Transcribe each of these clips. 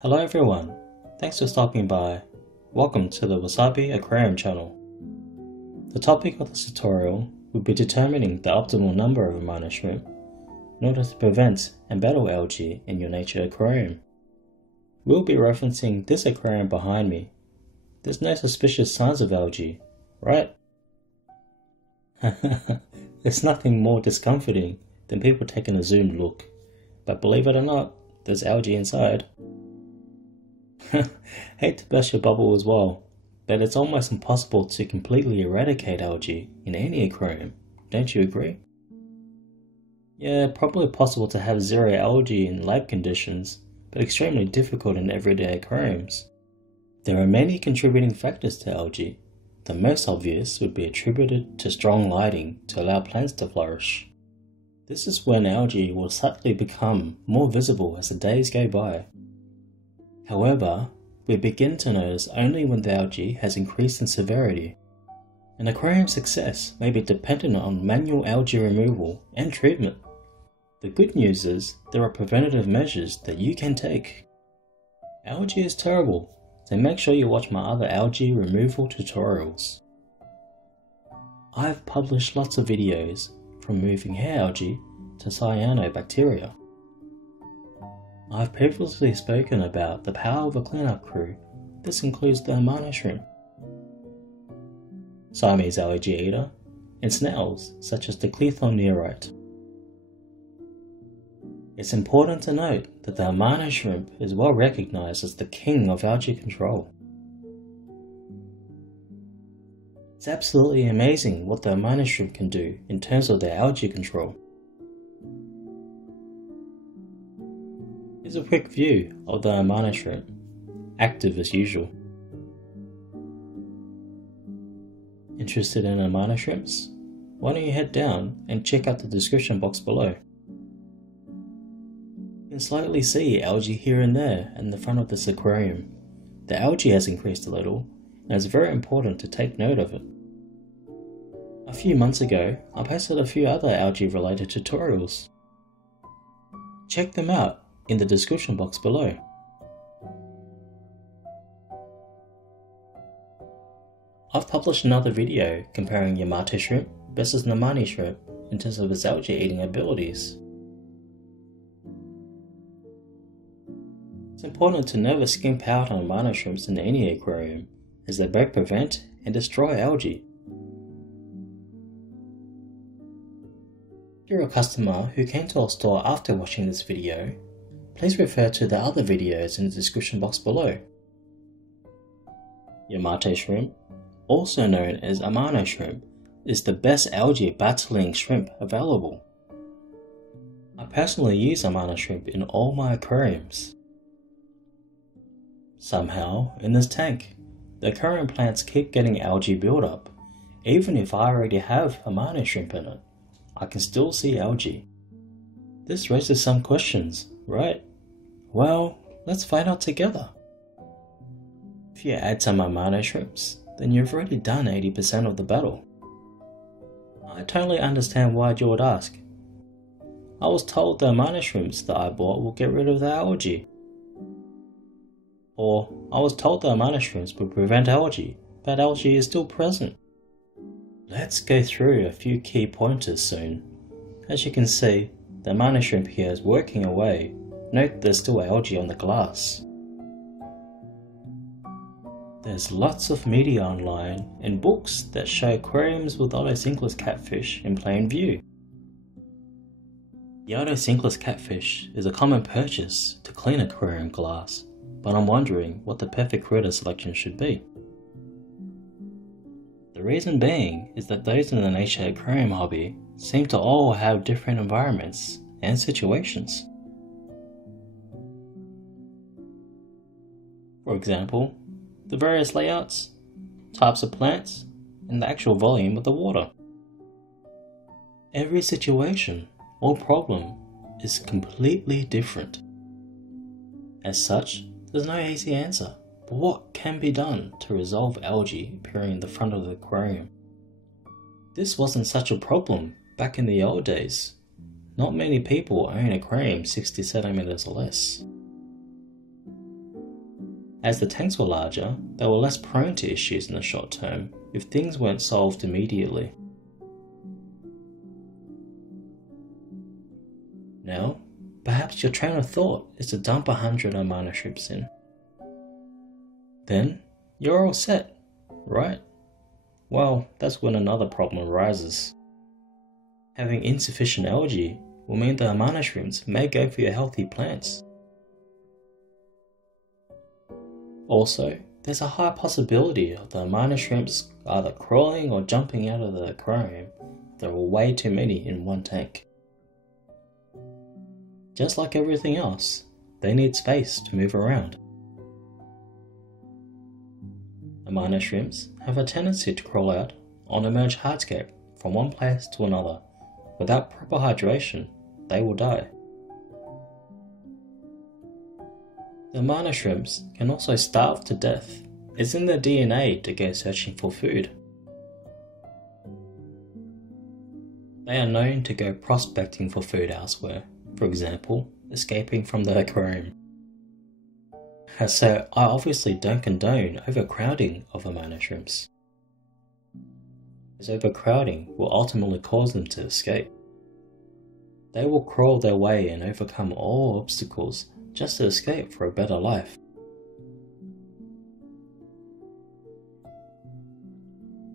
Hello everyone, thanks for stopping by. Welcome to the Wasabi Aquarium channel. The topic of this tutorial will be determining the optimal number of Amano shrimp in order to prevent and battle algae in your nature aquarium. We'll be referencing this aquarium behind me. There's no suspicious signs of algae, right? There's nothing more discomforting than people taking a zoomed look, but believe it or not, there's algae inside. Hate to burst your bubble as well, but it's almost impossible to completely eradicate algae in any aquarium, don't you agree? Yeah, probably possible to have zero algae in lab conditions, but extremely difficult in everyday aquariums. There are many contributing factors to algae. The most obvious would be attributed to strong lighting to allow plants to flourish. This is when algae will subtly become more visible as the days go by. However, we begin to notice only when the algae has increased in severity. An aquarium's success may be dependent on manual algae removal and treatment. The good news is there are preventative measures that you can take. Algae is terrible, so make sure you watch my other algae removal tutorials. I've published lots of videos from removing hair algae to cyanobacteria. I've previously spoken about the power of a cleanup crew. This includes the Amano shrimp, Siamese algae eater, and snails such as the clethorneurite. It's important to note that the Amano shrimp is well recognized as the king of algae control. It's absolutely amazing what the Amano shrimp can do in terms of their algae control. Here's a quick view of the Amano shrimp, active as usual. Interested in Amano shrimps? Why don't you head down and check out the description box below. You can slightly see algae here and there in the front of this aquarium. The algae has increased a little, and it's very important to take note of it. A few months ago, I posted a few other algae related tutorials. Check them out in the description box below. I've published another video comparing Yamato shrimp versus Amano shrimp in terms of its algae eating abilities. It's important to never skimp out on Amano shrimps in any aquarium, as they both prevent and destroy algae. If you're a customer who came to our store after watching this video, please refer to the other videos in the description box below. Yamato shrimp, also known as Amano shrimp, is the best algae battling shrimp available. I personally use Amano shrimp in all my aquariums. Somehow, in this tank, the aquarium plants keep getting algae buildup. Even if I already have Amano shrimp in it, I can still see algae. This raises some questions, right? Well, let's find out together. If you add some Amano shrimps, then you've already done 80% of the battle. I totally understand why you would ask. I was told the Amano shrimps that I bought will get rid of the algae. Or, I was told the Amano shrimps will prevent algae, but algae is still present. Let's go through a few key pointers soon. As you can see, the Amano shrimp here is working away. Note there's still algae on the glass. There's lots of media online and books that show aquariums with otocinclus catfish in plain view. The otocinclus catfish is a common purchase to clean aquarium glass, but I'm wondering what the perfect critter selection should be. The reason being is that those in the nature aquarium hobby seem to all have different environments and situations. For example, the various layouts, types of plants, and the actual volume of the water. Every situation or problem is completely different. As such, there's no easy answer, but what can be done to resolve algae appearing in the front of the aquarium? This wasn't such a problem back in the old days. Not many people own aquariums 60 centimeters or less. As the tanks were larger, they were less prone to issues in the short term if things weren't solved immediately. Now, perhaps your train of thought is to dump 100 Amano shrimps in. Then, you're all set, right? Well, that's when another problem arises. Having insufficient algae will mean the Amano shrimps may go for your healthy plants. Also, there's a high possibility of the Amano shrimps either crawling or jumping out of the aquarium. There are way too many in one tank. Just like everything else, they need space to move around. Amano shrimps have a tendency to crawl out on a merged hardscape from one place to another. Without proper hydration, they will die. The Amano shrimps can also starve to death. It's in their DNA to go searching for food. They are known to go prospecting for food elsewhere, for example, escaping from the aquarium. So I obviously don't condone overcrowding of Amano shrimps, as overcrowding will ultimately cause them to escape. They will crawl their way and overcome all obstacles just to escape for a better life.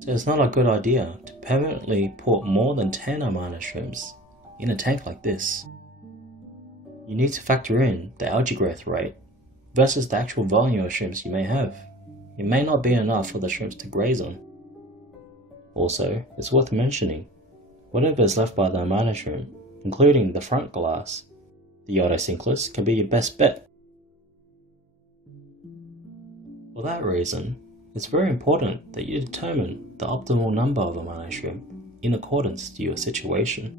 So it's not a good idea to permanently put more than 10 Amano shrimps in a tank like this. You need to factor in the algae growth rate versus the actual volume of shrimps you may have. It may not be enough for the shrimps to graze on. Also, it's worth mentioning, whatever is left by the Amano shrimp, including the front glass, the Yamato can be your best bet. For that reason, it's very important that you determine the optimal number of Amano shrimp in accordance to your situation.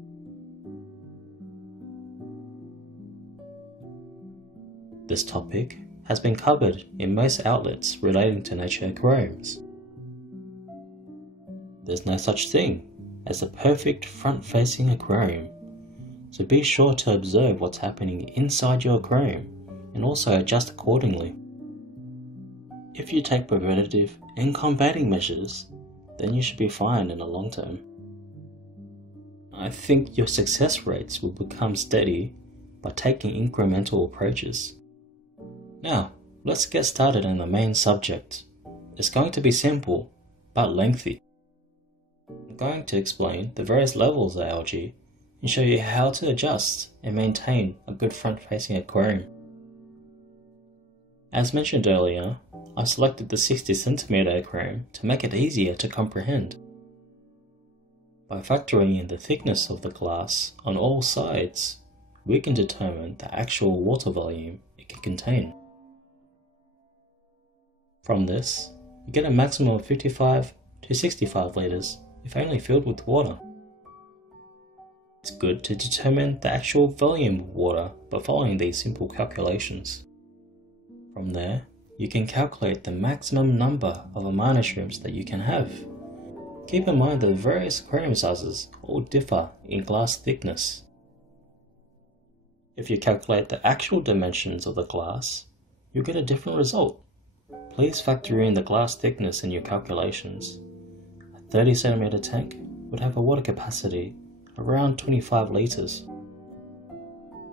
This topic has been covered in most outlets relating to nature aquariums. There's no such thing as a perfect front-facing aquarium, so be sure to observe what's happening inside your aquarium and also adjust accordingly. If you take preventative and combating measures, then you should be fine in the long term. I think your success rates will become steady by taking incremental approaches. Now, let's get started on the main subject. It's going to be simple, but lengthy. I'm going to explain the various levels of algae and show you how to adjust and maintain a good front-facing aquarium. As mentioned earlier, I selected the 60cm aquarium to make it easier to comprehend. By factoring in the thickness of the glass on all sides, we can determine the actual water volume it can contain. From this, you get a maximum of 55 to 65 litres if only filled with water. It's good to determine the actual volume of water by following these simple calculations. From there, you can calculate the maximum number of Amano shrimps that you can have. Keep in mind that the various aquarium sizes all differ in glass thickness. If you calculate the actual dimensions of the glass, you'll get a different result. Please factor in the glass thickness in your calculations. A 30cm tank would have a water capacity around 25 litres.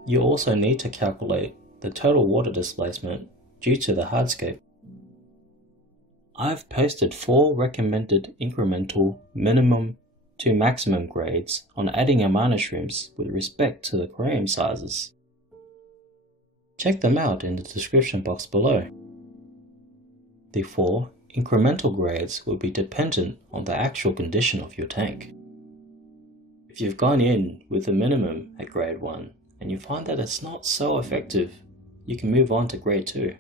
You also need to calculate the total water displacement due to the hardscape. I've posted 4 recommended incremental minimum to maximum grades on adding Amano shrimps with respect to the aquarium sizes. Check them out in the description box below. The 4 incremental grades will be dependent on the actual condition of your tank. If you've gone in with a minimum at grade 1 and you find that it's not so effective, you can move on to grade 2.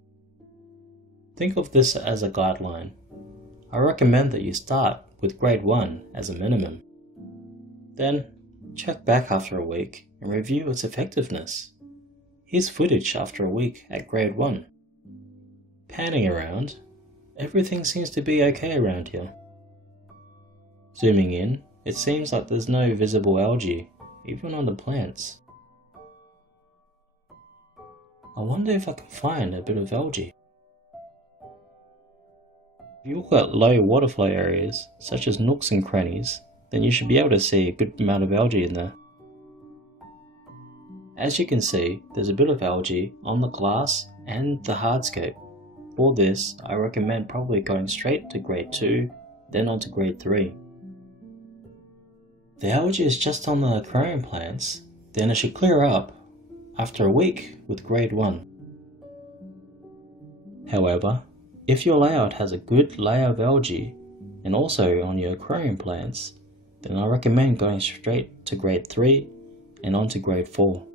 Think of this as a guideline. I recommend that you start with grade 1 as a minimum. Then, check back after a week and review its effectiveness. Here's footage after a week at grade 1. Panning around, everything seems to be okay around here. Zooming in, it seems like there's no visible algae, even on the plants. I wonder if I can find a bit of algae. If you look at low water flow areas, such as nooks and crannies, then you should be able to see a good amount of algae in there. As you can see, there's a bit of algae on the glass and the hardscape. For this, I recommend probably going straight to grade 2, then on to grade 3. If the algae is just on the aquarium plants, then it should clear up after a week with grade 1. However, if your layout has a good layer of algae and also on your aquarium plants, then I recommend going straight to grade 3 and on to grade 4.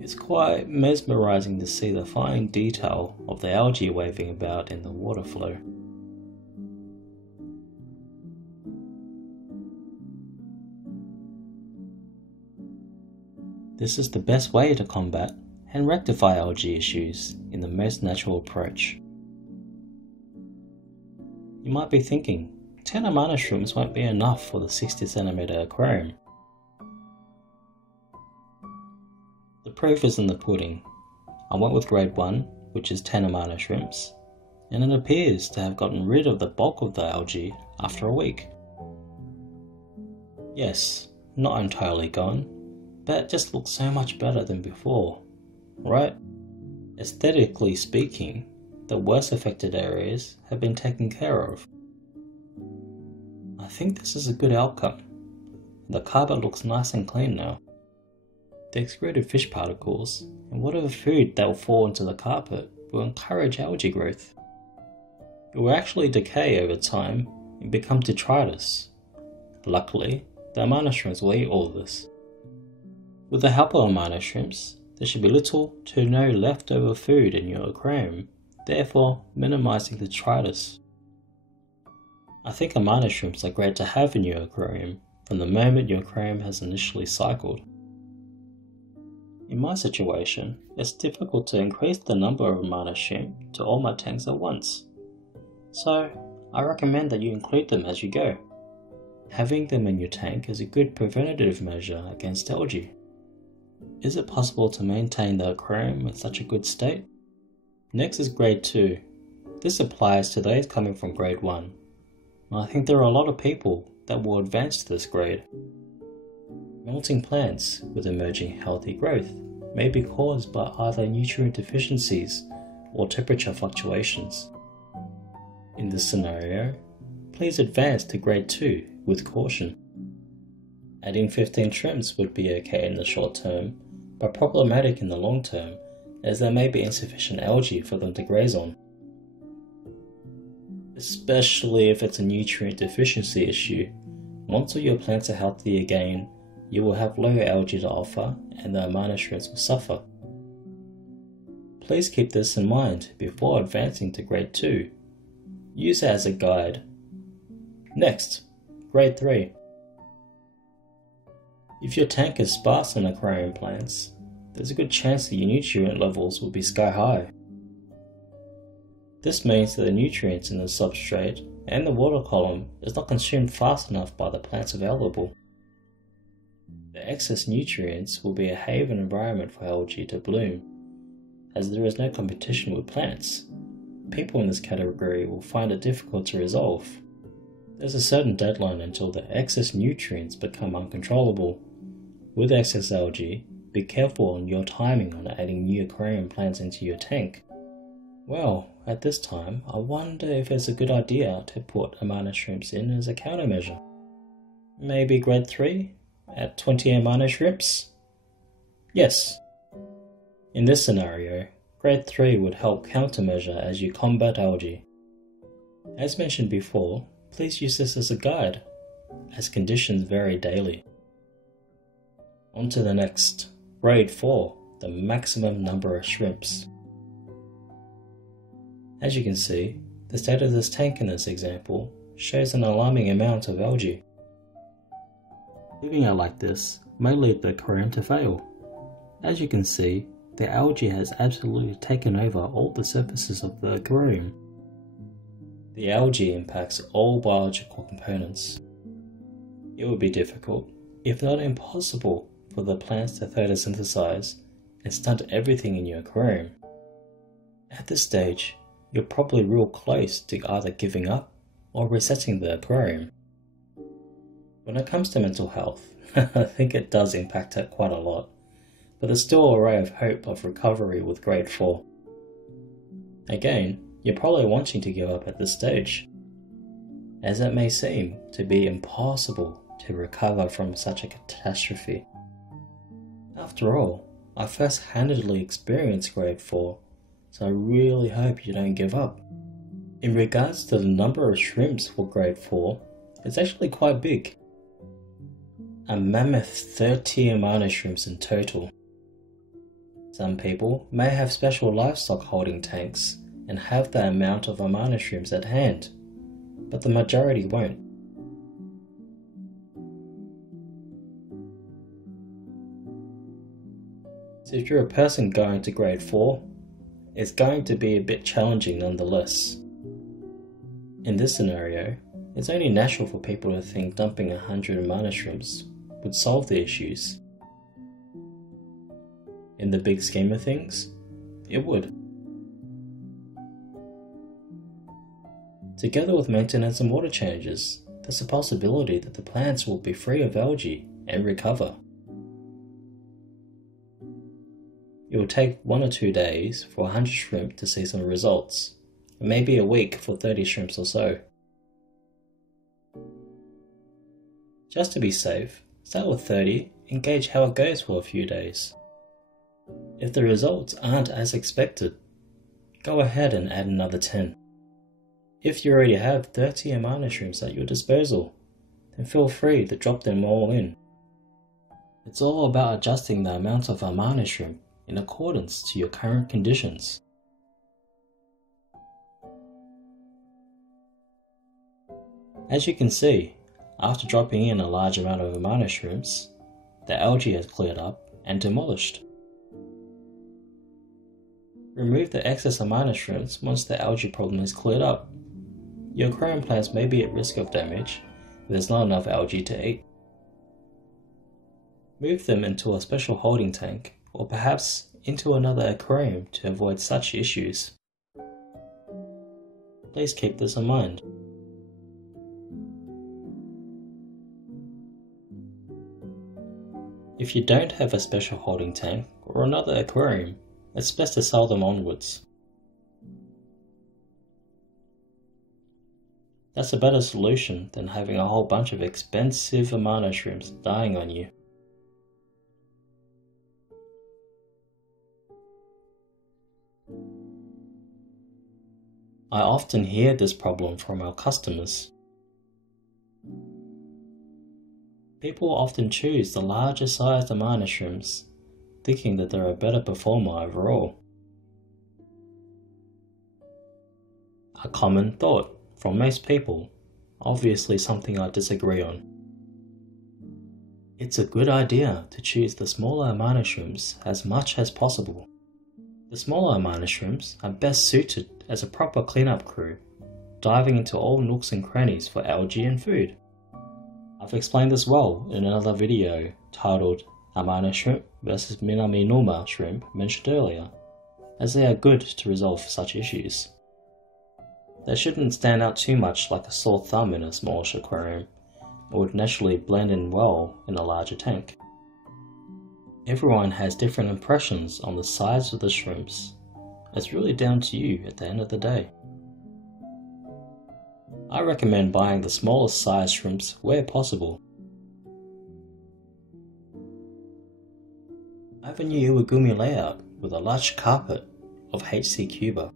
It's quite mesmerizing to see the fine detail of the algae waving about in the water flow. This is the best way to combat and rectify algae issues in the most natural approach. You might be thinking, 10 Amano shrimps won't be enough for the 60 cm aquarium. The proof is in the pudding. I went with grade 1, which is 10 Amano shrimps, and it appears to have gotten rid of the bulk of the algae after a week. Yes, not entirely gone, but it just looks so much better than before, right? Aesthetically speaking, the worst affected areas have been taken care of. I think this is a good outcome. The carpet looks nice and clean now. The excreted fish particles and whatever food that will fall into the carpet will encourage algae growth. It will actually decay over time and become detritus. Luckily, the Amano shrimps will eat all of this. With the help of Amano shrimps, there should be little to no leftover food in your aquarium, therefore minimizing detritus. I think Amano shrimps are great to have in your aquarium from the moment your aquarium has initially cycled. In my situation, it's difficult to increase the number of Amano shrimp to all my tanks at once, so I recommend that you include them as you go. Having them in your tank is a good preventative measure against algae. Is it possible to maintain the aquarium in such a good state? Next is grade 2. This applies to those coming from grade 1. I think there are a lot of people that will advance to this grade. Molting plants with emerging healthy growth may be caused by either nutrient deficiencies or temperature fluctuations. In this scenario, please advance to grade 2 with caution. Adding 15 shrimps would be okay in the short term, but problematic in the long term as there may be insufficient algae for them to graze on. Especially if it's a nutrient deficiency issue, once all your plants are healthy again, you will have low algae to offer and the Amano shrimps will suffer. Please keep this in mind before advancing to grade 2. Use it as a guide. Next, grade 3. If your tank is sparse on aquarium plants, there's a good chance that your nutrient levels will be sky high. This means that the nutrients in the substrate and the water column is not consumed fast enough by the plants available. The excess nutrients will be a haven environment for algae to bloom, as there is no competition with plants. People in this category will find it difficult to resolve. There's a certain deadline until the excess nutrients become uncontrollable. With excess algae, be careful on your timing on adding new aquarium plants into your tank. Well, at this time, I wonder if it's a good idea to put Amano shrimps in as a countermeasure. Maybe grade 3 at 20 Amano shrimps? Yes. In this scenario, grade 3 would help countermeasure as you combat algae. As mentioned before, please use this as a guide, as conditions vary daily. On to the next, grade 4, the maximum number of shrimps. As you can see, the state of this tank in this example shows an alarming amount of algae. Leaving it like this may lead the aquarium to fail. As you can see, the algae has absolutely taken over all the surfaces of the aquarium. The algae impacts all biological components. It would be difficult, if not impossible, for the plants to photosynthesize and stunt everything in your aquarium. At this stage, you're probably real close to either giving up or resetting the aquarium. When it comes to mental health, I think it does impact it quite a lot, but there's still a ray of hope of recovery with grade 4. Again, you're probably wanting to give up at this stage, as it may seem to be impossible to recover from such a catastrophe. After all, I first-handedly experienced grade 4, so I really hope you don't give up. In regards to the number of shrimps for grade 4, it's actually quite big. A mammoth 30 Amano shrimps in total. Some people may have special livestock holding tanks and have the amount of Amano shrimps at hand, but the majority won't. So if you're a person going to grade 4, it's going to be a bit challenging nonetheless. In this scenario, it's only natural for people to think dumping 100 Amano shrimps would solve the issues. In the big scheme of things, it would. Together with maintenance and water changes, there's a possibility that the plants will be free of algae and recover. It will take 1 or 2 days for 100 shrimp to see some results, and maybe a week for 30 shrimps or so. Just to be safe, start with 30 and gauge how it goes for a few days. If the results aren't as expected, go ahead and add another 10. If you already have 30 Amano shrimps at your disposal, then feel free to drop them all in. It's all about adjusting the amount of Amano shrimp in accordance to your current conditions. As you can see, after dropping in a large amount of Amano shrimps, the algae has cleared up and demolished. Remove the excess Amano shrimps once the algae problem is cleared up. Your aquarium plants may be at risk of damage if there's not enough algae to eat. Move them into a special holding tank, or perhaps into another aquarium to avoid such issues. Please keep this in mind. If you don't have a special holding tank or another aquarium, it's best to sell them onwards. That's a better solution than having a whole bunch of expensive Amano shrimps dying on you. I often hear this problem from our customers. People often choose the larger sized Amano shrimps, thinking that they're a better performer overall. A common thought from most people, obviously something I disagree on. It's a good idea to choose the smaller Amano shrimps as much as possible. The smaller Amano shrimps are best suited as a proper cleanup crew, diving into all nooks and crannies for algae and food. I've explained this well in another video titled Amano Shrimp vs Minaminuma Shrimp mentioned earlier, as they are good to resolve such issues. They shouldn't stand out too much like a sore thumb in a smallish aquarium, and would naturally blend in well in a larger tank. Everyone has different impressions on the size of the shrimps. It's really down to you at the end of the day. I recommend buying the smallest size shrimps where possible. I have a new Iwagumi layout with a large carpet of HC Cuba.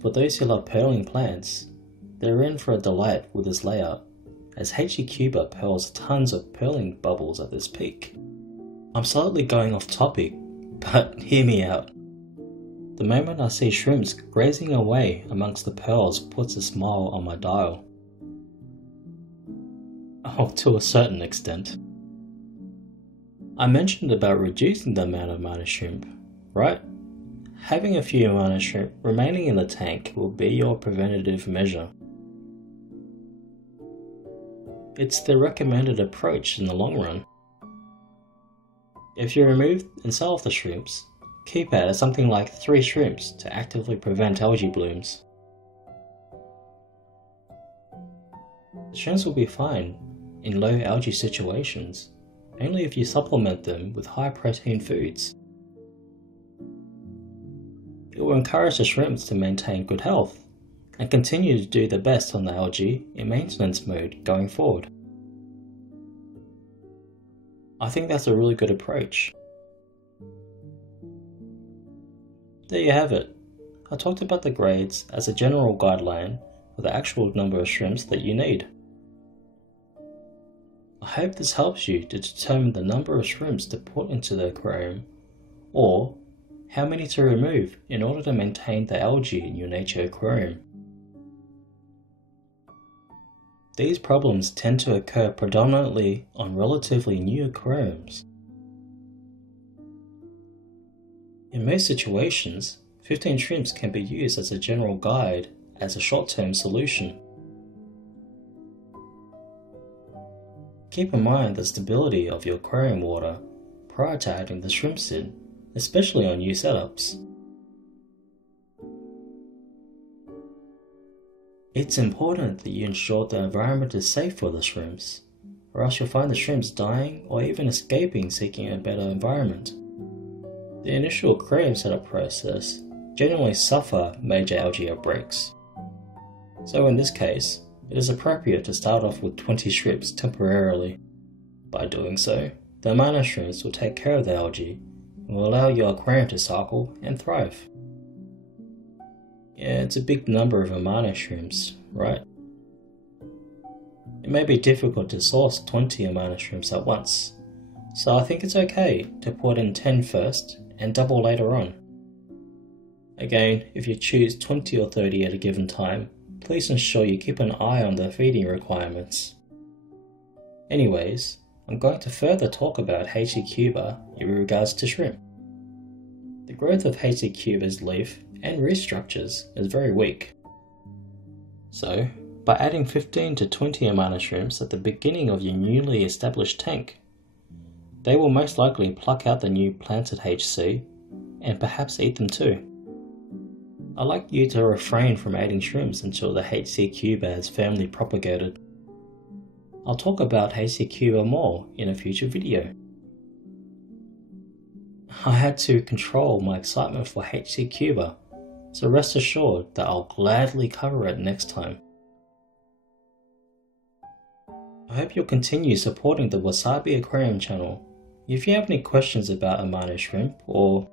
For those who love pearling plants, they're in for a delight with this layout, as HC Cuba pearls tons of pearling bubbles at this peak. I'm slightly going off topic, but hear me out. The moment I see shrimps grazing away amongst the pearls puts a smile on my dial. Oh, to a certain extent. I mentioned about reducing the amount of Amano shrimp, right? Having a few Amano shrimp remaining in the tank will be your preventative measure. It's the recommended approach in the long run. If you remove and sell off the shrimps, keep at is something like 3 shrimps to actively prevent algae blooms. The shrimps will be fine in low algae situations, only if you supplement them with high protein foods. It will encourage the shrimps to maintain good health and continue to do their best on the algae in maintenance mode going forward. I think that's a really good approach. There you have it. I talked about the grades as a general guideline for the actual number of shrimps that you need. I hope this helps you to determine the number of shrimps to put into the aquarium, or how many to remove in order to maintain the algae in your nature aquarium. These problems tend to occur predominantly on relatively new aquariums. In most situations, 15 shrimps can be used as a general guide as a short-term solution. Keep in mind the stability of your aquarium water prior to adding the shrimps in, especially on new setups. It's important that you ensure the environment is safe for the shrimps, or else you'll find the shrimps dying or even escaping seeking a better environment. The initial aquarium setup process generally suffer major algae outbreaks. So in this case, it is appropriate to start off with 20 shrimps temporarily. By doing so, the Amano shrimps will take care of the algae and will allow your aquarium to cycle and thrive. Yeah, it's a big number of Amano shrimps, right? It may be difficult to source 20 Amano shrimps at once, so I think it's okay to put in 10 first and double later on. Again, if you choose 20 or 30 at a given time, please ensure you keep an eye on their feeding requirements. Anyways, I'm going to further talk about HC cuba in regards to shrimp. The growth of HC cuba's leaf and root structures is very weak. So, by adding 15 to 20 Amano shrimps at the beginning of your newly established tank, they will most likely pluck out the new planted HC and perhaps eat them too. I'd like you to refrain from adding shrimps until the HC cuba has firmly propagated. I'll talk about HC cuba more in a future video. I had to control my excitement for HC cuba, so rest assured that I'll gladly cover it next time. I hope you'll continue supporting the Wasabi Aquarium channel. If you have any questions about Amano shrimp, or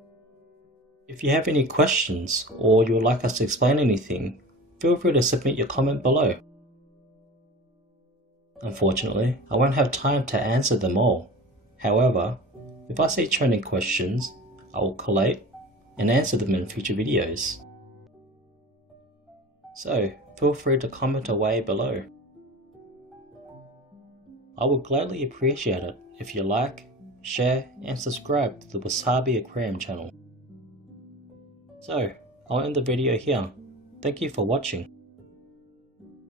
if you have any questions or you would like us to explain anything, feel free to submit your comment below. Unfortunately, I won't have time to answer them all. However, if I see trending questions, I will collate and answer them in future videos. So, feel free to comment away below. I would gladly appreciate it if you like, share and subscribe to the Wasabi Aquarium channel. So, I'll end the video here. Thank you for watching.